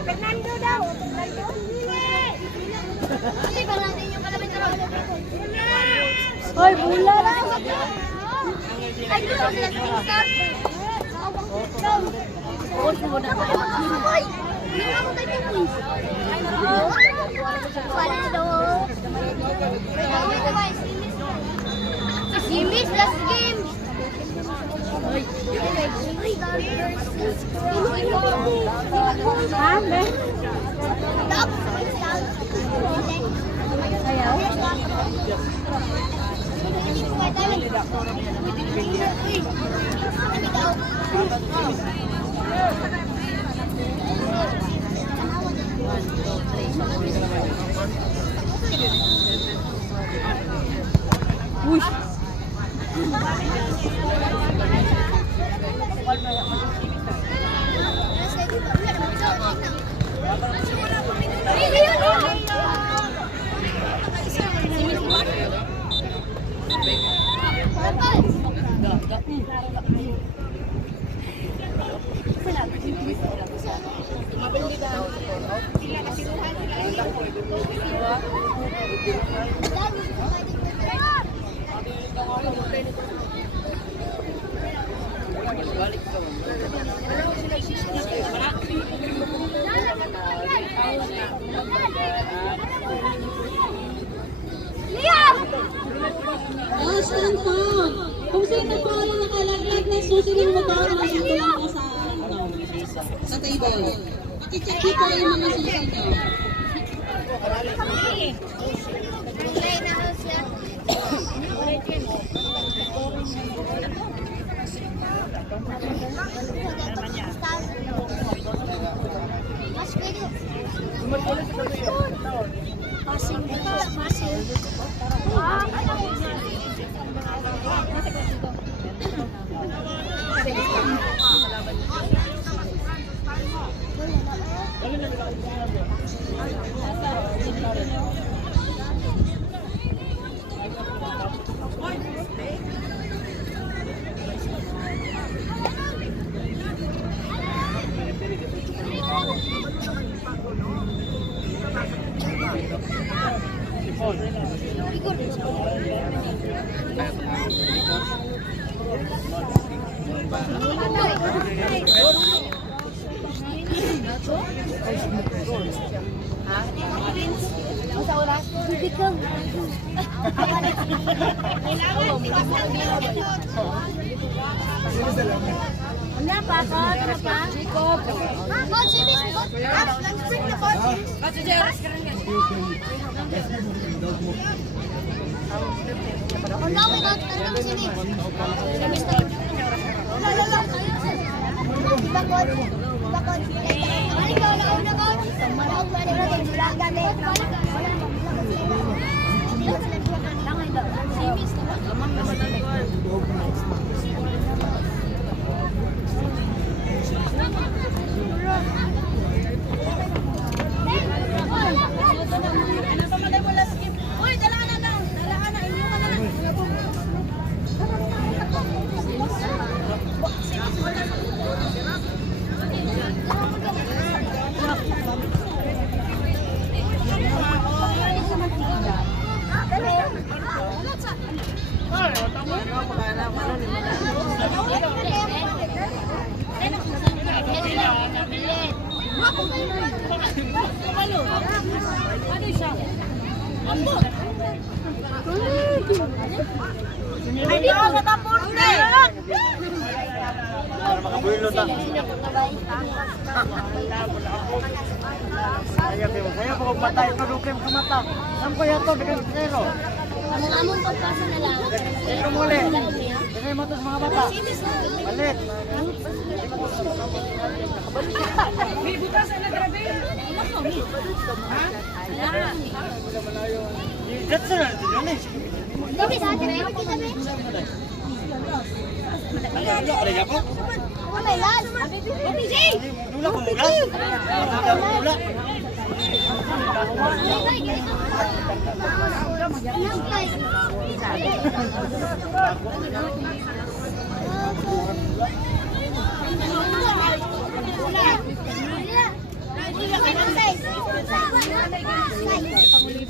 Fernando daw. Kasi ba natin yung kalabit na hoy, bula na. Ay, gusto sila sa Kingston. Hoy, bula na. Hoy, hindi ako tayo please. Fernando. Simis, last game. Hoy. Ha? Stop. Ayaw? Uy! Last and found. Kung sino po ang nakalaglag na susunod mo ba ang masutulong ko sa table. Pakicheck po yung mga susunod nyo. Saya pokok mata itu dukem semata. Sampai ya tuh dengan zero. Among pagpasa na lang. Ito muli. Dengan motor mga bata. Balik. May butasan na grabe. Ha? That's it. Dami sa atin ay kita be. Ada apa? Wala lan. OPJ. Dula ko mula. Dula.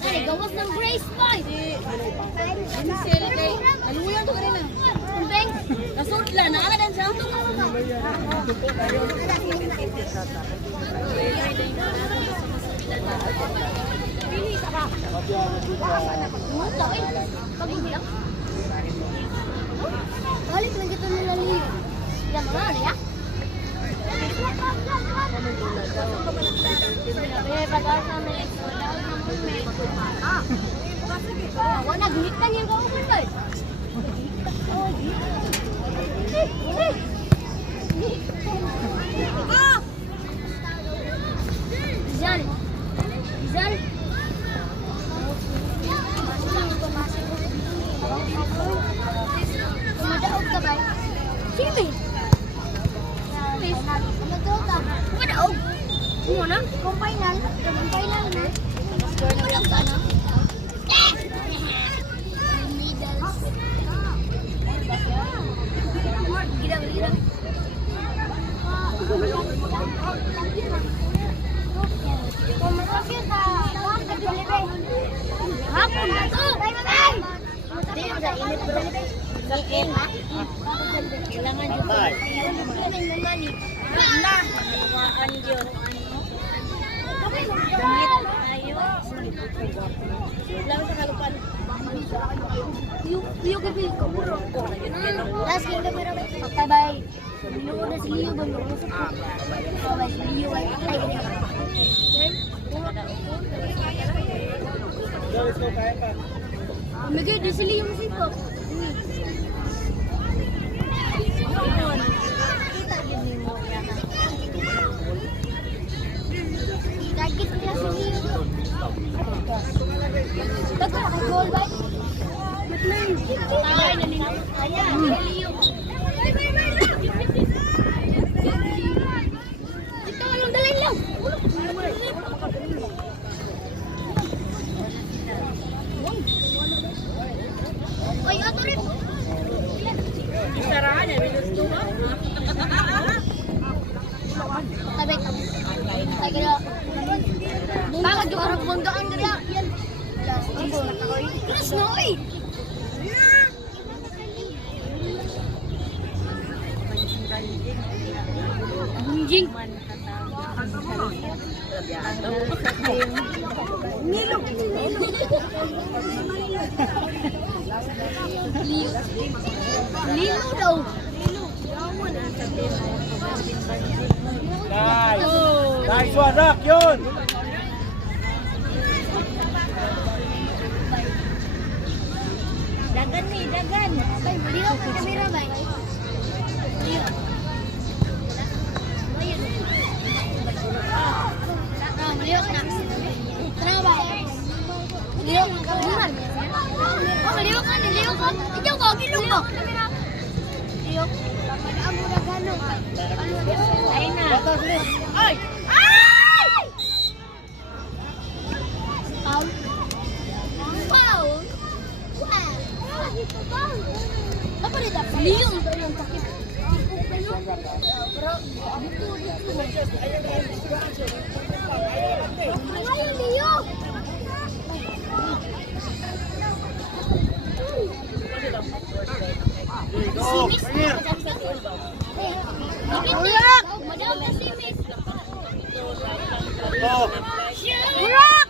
Ay, gawas ng Grace Boy! Aluyan to kanina. Beng! Nasudla na ala dan siya. Muto eh. Pag-ilang. Balik lang kita nila liyo. Yan mga ano ya? Eh, pag-asa na yung ako, nag-hit na niya ko open boy. Rizal! Rizal! Madaog ka ba? Sige! Madaog ka? Madaog! Ano na? Kung final na. Madaog ka na? Gidang. Hapon na to! Kailangan dito. Namaan yun. Lang sa kalupan. Yung gabi ko bro. Last game na pero patay. Liyo na si Liyo ba mo? Patay si Liyo ay patay niya. Mega di si Liyo mo sipo. Dagit niya si Liyo. Bago kay goal ba? Ay, naninong. Ayan, Liyo. Ito, walang dalay lang. Ay, ato rin. Isarahan eh, may gusto ba? Tabay ka. Ay, kaya. Bakit yung harap bundaan ka na? Yan. Yes, no, eh. Bunjing. Milo. Lilo daw. Nice one, Rock, yun! Dagan nih, dagan. Bay, maliw ka kamera, bay. Maliw. Maliw ka na. Tara, bay. Maliw ka. Oh, maliw ka, maliw ka. Ikaw ka, gilong ka. Maliw. Ang mura gano'n. Ay na. Ay! Ay! Paul. Paul. Apa dia tak liung tu yang sakit. Ayo liung. Go, clear! Urak. Madam na simis. Go! Urak.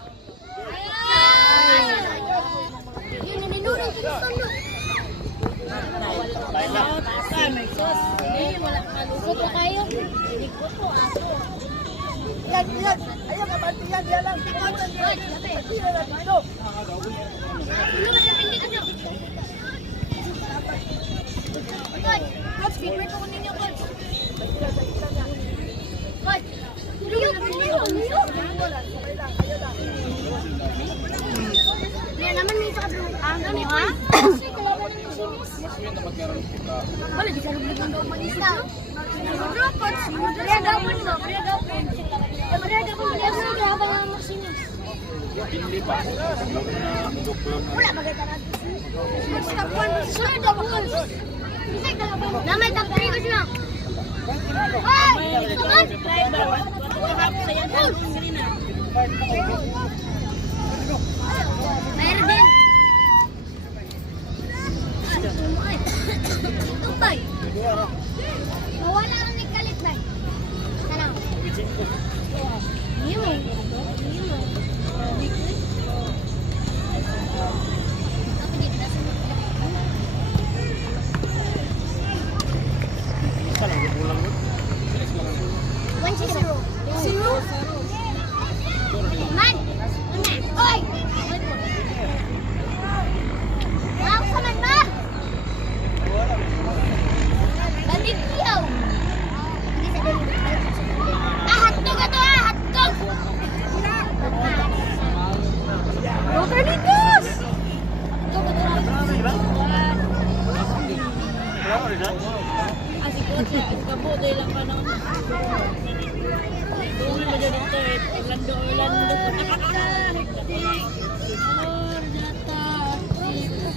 Ini ninurang kita sana. Lusot na kayo. Yan. Ayaw ka bantiyan yan lang. Ano ba napindi ka nyo? Coach, favorite ako ninyo, Coach. Coach, liyo. Yan naman may sa kablang. Ano ha? Kasi kalaban ng sinis. Wala, di ka nabigyan daw manis na. Bro, Coach, magagapon mo. Magagapon ng sinis. Wala, magagapon. Sunod ako. Na may top 3 ko siya. Ay! Kaman! Mayroon din. Tumpay. Wala lang ni kalit ba? Sana. Nimo. One zero. Zero. Man. Oy. Mau kaman ma? Bandit kiyaw. Hotdog ato hotdog. Dokter Litos. Asik ko siya. Kabo doy lang pa noon. Doon mo dyan ito eh. Orlando.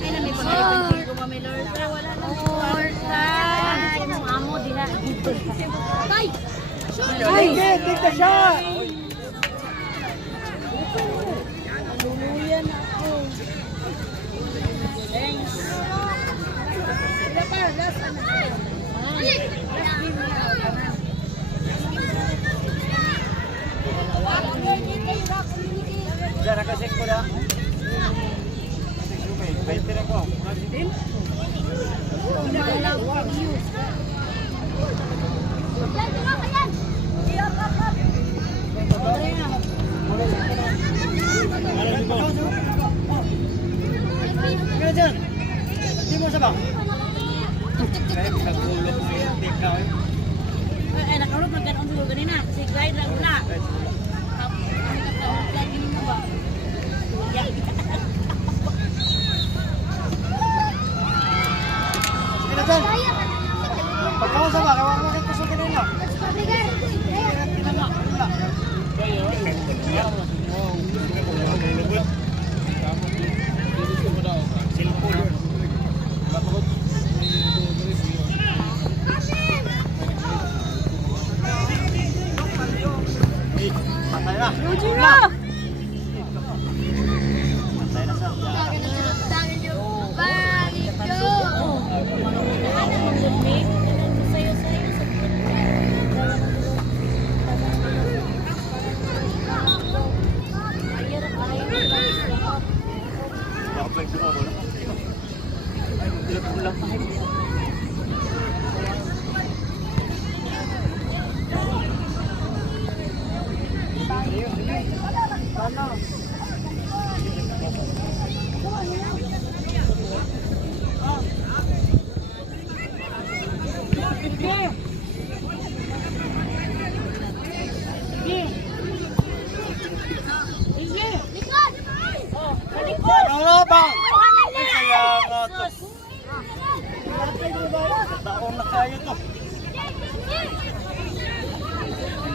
Ay na may pangalipan ko mami Lord. Wala na. Amo diha. Tay. Ay! Take the shot! Luluyan ako. Thanks. Wala pa. Last ano. Diyan, nakasik ko na. 20 na ko. Kaya dyan. Hindi mo sabang. Ay, nakarot magkaroon siguro ganina. Kasi glide lang na. Lagi mo ba? Sige na dyan. Pagkawa sa ba, kawan mo kayo kusok na yun. Patay na. Patay na sa. Dapat semua bola. Tidak pulang pahit. Ano bang? Kaya nga to. Taong na kayo to.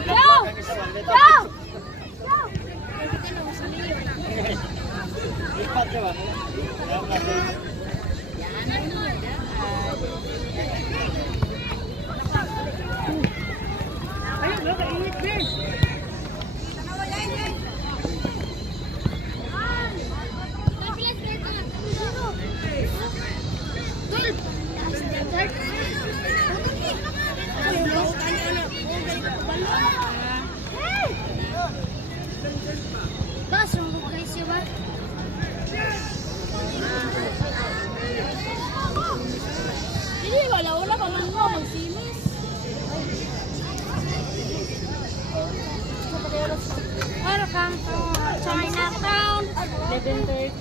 Go! Go! Lipat ka ba? Ayun, baka init din. Bas, sumbog kayo siya ba? Hindi, wala pa man mo, magsimis. Welcome to Chinatown. 11:30.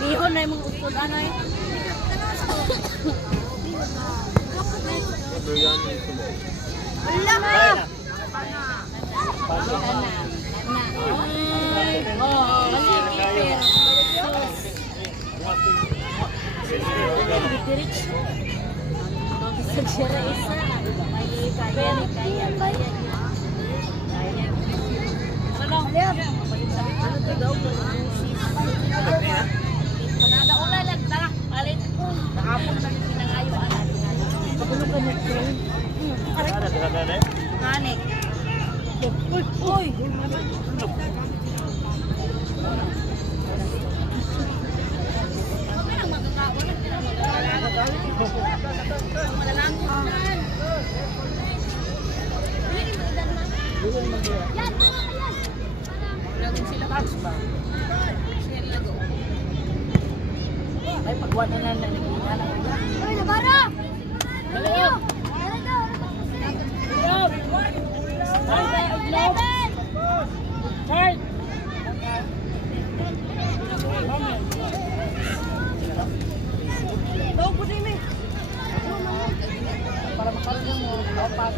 Bihon na yung mga usod, ano eh? Wala mo! Ay, pagkuha na lang ng Uy, Navarro! Dalayo! Love! Love! Charge! Para makaroon mo, opat.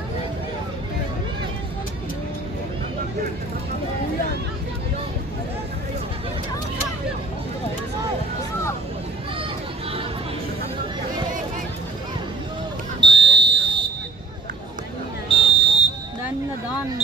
Dan na dan.